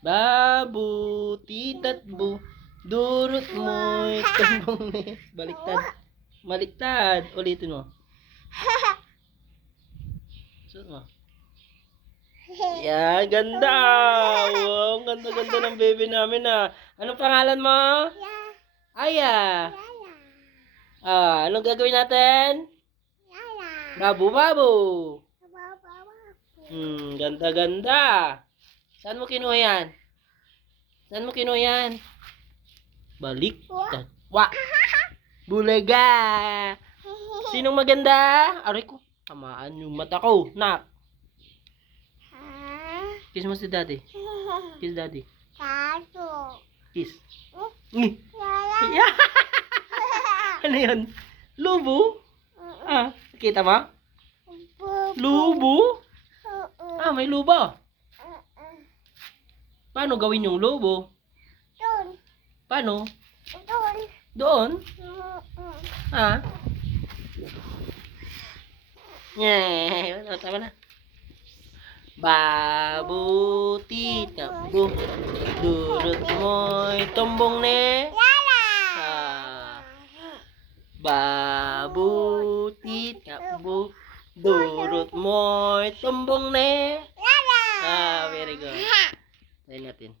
Babu, titat bu, durot mo'y tumbong ni. Baliktad. Baliktad. Ulitin mo. Suot mo. Yan, ganda. Wow, ganda-ganda ng baby namin ah. Anong pangalan mo? Aya. Anong gagawin natin? Babu-babu. Ganda-ganda. Saan mo kinuha yan? Saan mo kinuha yan? Baliktad. Wa. Bulaga. Sinong maganda? Aray ko. Tamaan yung mata ko. Nak. Kiss mo si daddy. Kiss daddy. Kiss. Yeah. Ano yun? Lubo? Kita mo? Lubo? May lubo. Paano gawin yung lubo? Paano? Doon? Tama na. Babu, titat bu, durot mo'y tumbong ni. Babu, titat bu, durot mo'y tumbong ni. Very good. Tayo natin.